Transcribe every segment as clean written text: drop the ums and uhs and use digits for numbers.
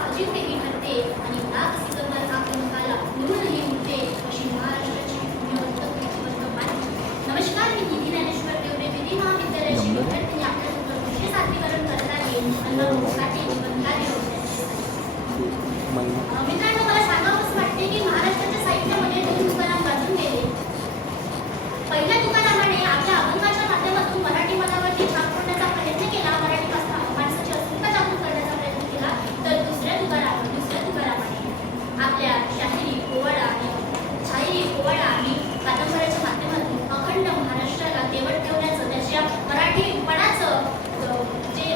अजिंक्यही ठरते आणि लाख सिकंदर आक्रमकाला निवडही उठते अशी महाराष्ट्राची पुण्यवंत कीर्तिवंत माणसे. नमस्कार, मी निधी ज्ञानेश्वर देवरे विधी महाविद्यालयाची विद्यार्थ्यांनी आपल्यासोबत विषय सादरीकरण करत आहे अण्णाभाऊ साठे बंधारे मित्रांनो, मला सांगावंच वाटते की महाराष्ट्राच्या साहित्यामध्ये दोन तुकाराम गाजून गेले. पहिल्या तुकारामाने आपल्या अभंगाच्या माध्यमातून मराठी मनावरती छाप फोडण्याचा प्रयत्न केला, मराठी माणसाची अस्मिता जागृत करण्याचा प्रयत्न केला. तर दुसऱ्या तुकारामाने आपल्या शाहिरी पोवाडा आणि कादंबऱ्याच्या माध्यमातून अखंड महाराष्ट्राला तेवत ठेवण्याचं, त्याच्या मराठीपणाचं जे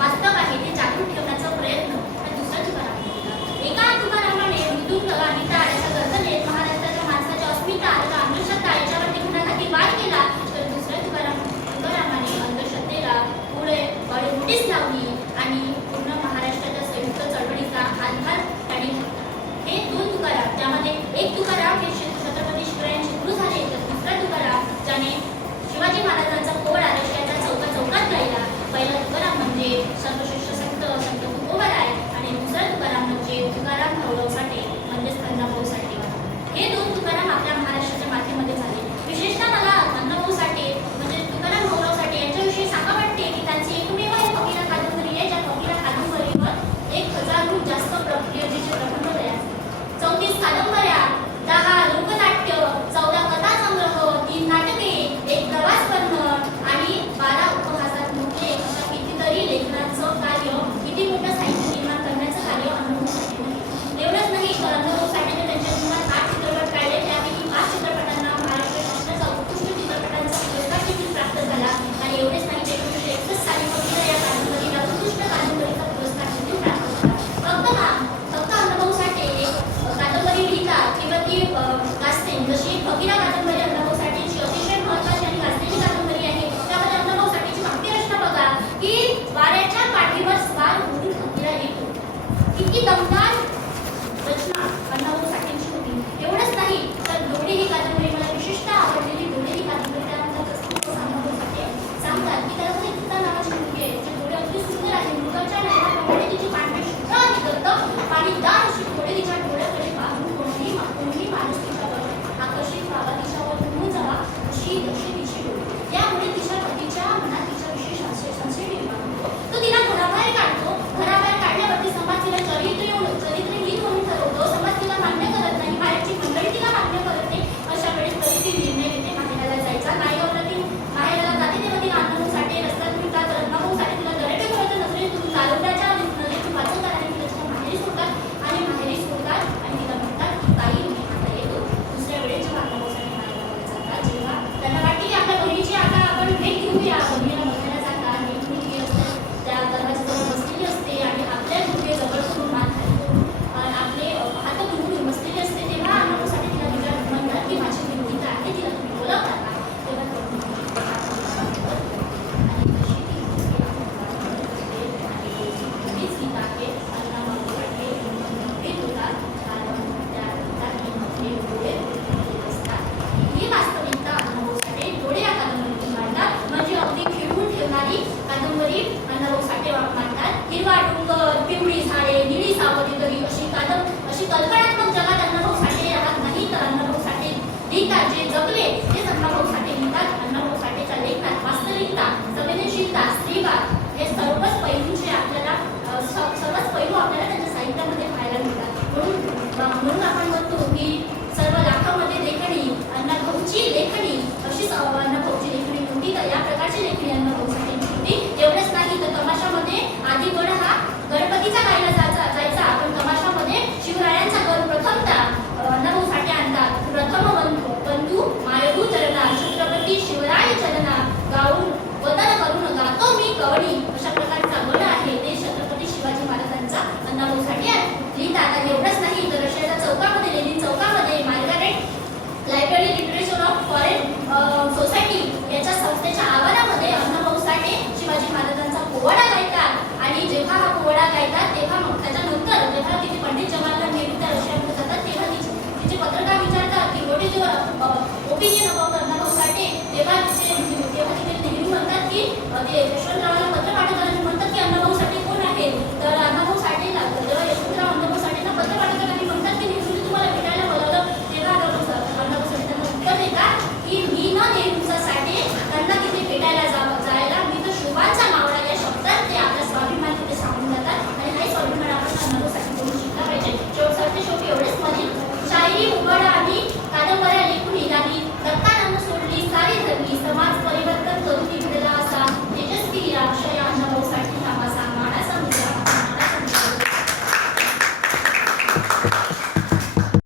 वास्तव आहे ते जागृत ठेवण्याचा प्रयत्न दुसऱ्या तुकारामाने केला. एका तुकारामाने मृदुंग आणि टाळ याच्या गर्जनेत महाराष्ट्राच्या माणसाच्या अस्मिता आणि अंधश्रद्धा याच्यावरती गुणाघाती वाद केला. तर दुसऱ्या तुकारामाने अंधश्रद्धेला पुढे मोठीच लावली आणि पूर्ण महाराष्ट्राच्या संयुक्त चळवळीचा हातभार त्यांनी घेतला. हे दोन तुकाराम, त्यामध्ये एक तुकाराम हे छत्रपती शिवरायांचे गुरु झाले, तर दुसरा तुकाराम ज्याने शिवाजी महाराजांचा पोवाडा रशियाच्या चौकात गायला. पहिला तुकाराम म्हणजे सर्वश्रेष्ठ संत तुकोबाराय आणि दुसरा तुकाराम म्हणजे तुकाराम भाऊराव साठे म्हणजेच अण्णाभाऊ साठे. हे दोन तुकाराम आपल्या महाराष्ट्राच्या मातीमध्ये झाले. विशेषतः मला अण्णाभाऊ साठे म्हणजे तुकाराम भाऊराव साठे यांच्याविषयी सांगा वाटते की त्यांची एकमेव फकीरा कादंबरी आहे, ज्या फकीरा कादंबरीवर 1000हून जास्त प्रबंध तयार झाले. 34 कादंबऱ्या, 10 लोकनाट्य, 14 कथा संग्रह, 3 नाटके, 1 प्रवास वर्णन आणि 12 उपहासात्मक लेख अशा कितीतरी लेखनाचं कार्य, किती मोठं साहित्य निर्माण करण्याचं कार्य अण्णाभाऊ साठे केलं. एवढंच नाही तर अण्णाभाऊ साठेने त्यांच्या जीवनात 8 चित्रपट काढले, त्यापैकी 5 चित्रपटांना महाराष्ट्र शासनाचा उत्कृष्ट चित्रपटांचा पुरस्कार देखील प्राप्त झाला. आणि एवढेच नाही, 1961 साली फकीरा या कादंबरीला उत्कृष्ट कादंबरीचा पुरस्कार देखील प्राप्त झाला. फक्त अण्णाभाऊ साठे एक कादंबरी लिहितात किंवा ती गाजते, जशी फकीरा कादंबरी अण्णाभाऊ साठेंची अतिशय महत्त्वाची आणि गाजलेली कादंबरी आहे. त्यामध्ये अण्णाभाऊ साठेंची वाक्यरचना बघा की वाऱ्याच्या पाठीवर स्वार होऊन फकीरा येतो. किती दमदार रचना अण्णाभाऊ साठेंची होती. एवढंच नाही तर डोळे ही कादंबरी मला विशेषतः आवडलेली. डोळे ही कादंबरी त्यानंतर अण्णाभाऊ साठे सांगतात की त्याला गीता नावाची मुलगी आहे, तिचे डोळे अगदी सुंदर आहे. मृगाच्या नयनाप्रमाणे तिची पांढरी शुभ्र आणि दत्त आणि दार अशी डोळे तिच्या डोळ्याकडे पाहून कोणीही माणूस तिच्यावर आकर्षित व्हावा, तिच्यावर होऊन जावा अशी तिची डोळे. त्यामुळे तिच्या पतीच्या मनात तिच्या विशेष संशय निर्माण होतो. तो तिला घराबाहेर काढतो. घराबाहेर काढल्यावरती समाज तिला चरित्रहीन म्हणून ठरवतो. समाज तिला मान्य करत नाही, बाहेरची मंडळी तिला मान्य करत नाही. अशा वेळेस तरी ती निर्णय घेते माहेराला जायचा. ती माहेराला जाते तेव्हा तिला अण्णाभाऊ साठे रस्त्यात मिळतात. तर अण्णाभाऊ साठे तिला दरेडे करायच्या नजरेतून दारुड्याच्या नजरेतून वाचवतात आणि तिला तिच्या माहेरी सोडतात आणि तिला म्हणतात की ताई मी आता येतो. दुसऱ्या वेळेस जेव्हा अण्णाभाऊ साठे माहेराला जातात, जेव्हा त्यांना वाटते की आपल्या बहिणीची आता आपण भेट घेऊया, बहिणीला बघायला जातात. एक मुलगी असते त्या दरवाजाजवळ बसलेली असते आणि आपल्या मुलगी जवळ करून मान खाली आपले हात गुंफून बसलेली असते. तेव्हा अण्णाभाऊ साठे तिला म्हणतात की माझी मुलगी तर आहे, तिला तुम्ही बोलावता का? तेव्हा ही वास्तविकता अण्णाभाऊ साठे डोळे या कादंबरीतून मांडतात. म्हणजे अगदी खिळवून ठेवणारी कादंबरी अण्णाभाऊ साठे मांडतात. हिरवा डोंगर, पिवळी झाडे, निळी सावली दरी अशी कल्पनात्मक जगात अण्णाभाऊ साठे राहत नाही, तर अण्णाभाऊ साठे लिहितात. जे जगले तेच अण्णाभाऊ साठे लिहितात. अण्णाभाऊ साठेच्या लेखनात वास्तविकता, संवेदनशीलता, स्त्रीवाद हे सर्वच पैलूंचे आपल्याला सर्वच पैलू आपल्याला त्यांच्या साहित्यामध्ये पाहायला मिळतात. म्हणून आपण म्हणतो की सर्व लाखामध्ये लेखणी अण्णाभाऊची लेखणी अशीच अण्णाभाऊची लेखणी होती. तर या प्रकारची लेखणी अण्णाभाऊ साठेंची होती. एवढंच नाही तर तमाशामध्ये आधी गड हा गणपतीचा गायला जायचा, पण तमाशामध्ये शिवरायांचा गड प्रथमतः अण्णाभाऊ साठे आणतात. प्रथम बंधू मायरू चरणा छत्रपती शिवराय चरणा गाऊन वदन करून गातो मी कवणी अशा प्रकारचा गड आहे. ते छत्रपती शिवाजी महाराजांचा अण्णाभाऊ साठे लिहितात. आणि एवढंच नाही तर रशियाच्या चौकामध्ये, लेनिन चौकामध्ये Margaret library literature of foreign society याच्या संस्थेच्या आवारामध्ये अण्णाभाऊ साठे शिवाजी महाराजांचा पोवाडा गायतात. आणि जेव्हा हा पोवाडा गायतात तेव्हा मग त्याच्यानंतर जेव्हा तिथे पंडित जवाहरलाल नेहरू त्या रशियामध्ये जातात, तेव्हा तिचे पत्रकार विचारतात की what is your opinion about Annabhau Sathe. तेव्हा तिथे नेहरू म्हणतात की ते यशवंतरावाला पत्र पाठवतात आणि म्हणतात की अण्णाभाऊ साठे कोण आहेत. तर अण्णाभाऊ साठे जेव्हा बोलायला जागा